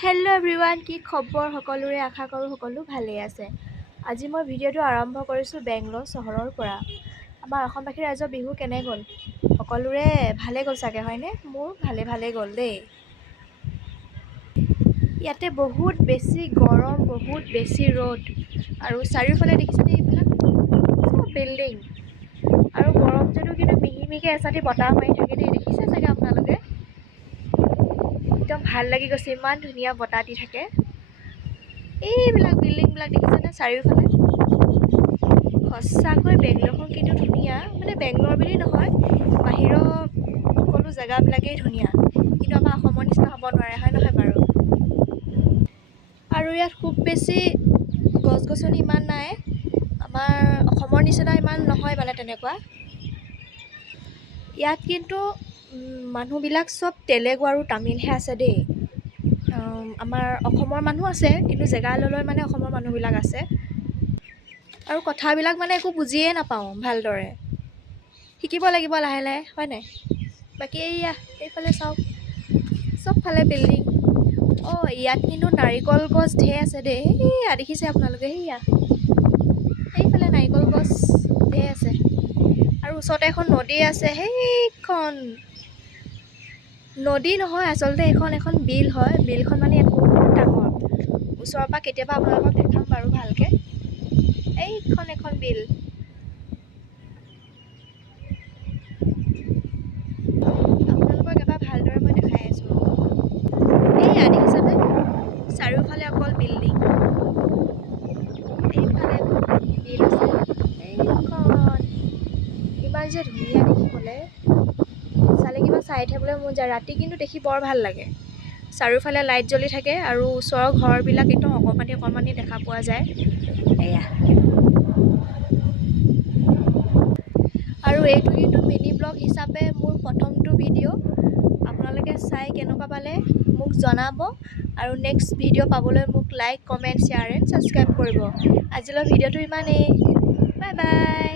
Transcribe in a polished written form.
Hello' everyone, কি খবৰ সকলোৰে? আশা কৰোঁ সকলো ভালেই আছে। আজি মই ভিডিঅ'টো আৰম্ভ কৰিছোঁ বেংগলোৰ চহৰৰ পৰা। আমাৰ অসমবাসী ৰাইজৰ বিহু কেনে গ'ল? সকলোৰে ভালে গ'ল চাগে, হয়নে? মোৰ ভালে গ'ল দেই। ইয়াতে বহুত বেছি গৰম, বহুত বেছি ৰ'দ, আৰু চাৰিওফালে দেখিছেনে এইবিলাক চব বিল্ডিং, আৰু গৰম যদিও কিন্তু মিহিমিহিকৈ এচাটি বতাহ মাৰি থাকে দেই। দেখিছে চাগে আপোনালোকে? একদম ভাল লাগি গৈছে, ইমান ধুনীয়া বতাহ দি থাকে। এইবিলাক বিল্ডিংবিলাক দেখিছেনে চাৰিওফালে? সঁচাকৈ বেংগলোৰখন কিন্তু ধুনীয়া, মানে বেংগলোৰ বুলি নহয়, বাহিৰৰ সকলো জেগাবিলাকেই ধুনীয়া, কিন্তু আমাৰ অসমৰ নিচিনা হ'ব নোৱাৰে, হয় নহয় বাৰু? আৰু ইয়াত খুব বেছি গছ গছনি ইমান নাই, আমাৰ অসমৰ নিচিনা ইমান নহয় মানে তেনেকুৱা। ইয়াত কিন্তু মানুহবিলাক চব তেলেগু আৰু তামিলহে আছে দেই। আমাৰ অসমৰ মানুহ আছে, কিন্তু জেগা লৈ মানে অসমৰ মানুহবিলাক আছে, আৰু কথাবিলাক মানে একো বুজিয়ে নাপাওঁ ভালদৰে। শিকিব লাগিব লাহে লাহে, হয় নাই? বাকী এইফালে চাওক, চবফালে বিল্ডিং। ইয়াত কিন্তু নাৰিকল গছ ঢেৰ আছে দেই। সেয়া দেখিছে আপোনালোকে? এইফালে নাৰিকল গছ ঢেৰ আছে, আৰু ওচৰতে এখন নদী আছে। সেইখন নদী নহয় আচলতে, এখন বিল হয়। বিলখন মানে ইয়াত বহুত ডাঙৰ। ওচৰৰ পৰা কেতিয়াবা আপোনালোকক দেখাম বাৰু ভালকৈ। এইখন এখন বিল। আপোনালোকক এবাৰ ভালদৰে মই দেখাই আছোঁ। দেখিছেনে? চাৰিওফালে অকল বিল্ডিং। এইফালে বিল আছে। এইখন ইমান যে ধুনীয়া দেখিবলৈ, চালে কিবা চাই থাকিবলৈ মন যায়। ৰাতি কিন্তু দেখি বৰ ভাল লাগে। চাৰিওফালে লাইট জ্বলি থাকে, আৰু ওচৰৰ ঘৰবিলাক একদম অকণমানি দেখা পোৱা যায়। আৰু এইটো কিন্তু মিনি ব্লগ হিচাপে মোৰ প্ৰথমটো ভিডিঅ'। আপোনালোকে চাই কেনেকুৱা পালে মোক জনাব, আৰু নেক্সট ভিডিঅ' পাবলৈ মোক like, comment, share and subscribe কৰিব। আজিলৈ ভিডিঅ'টো ইমানেই। Bye bye.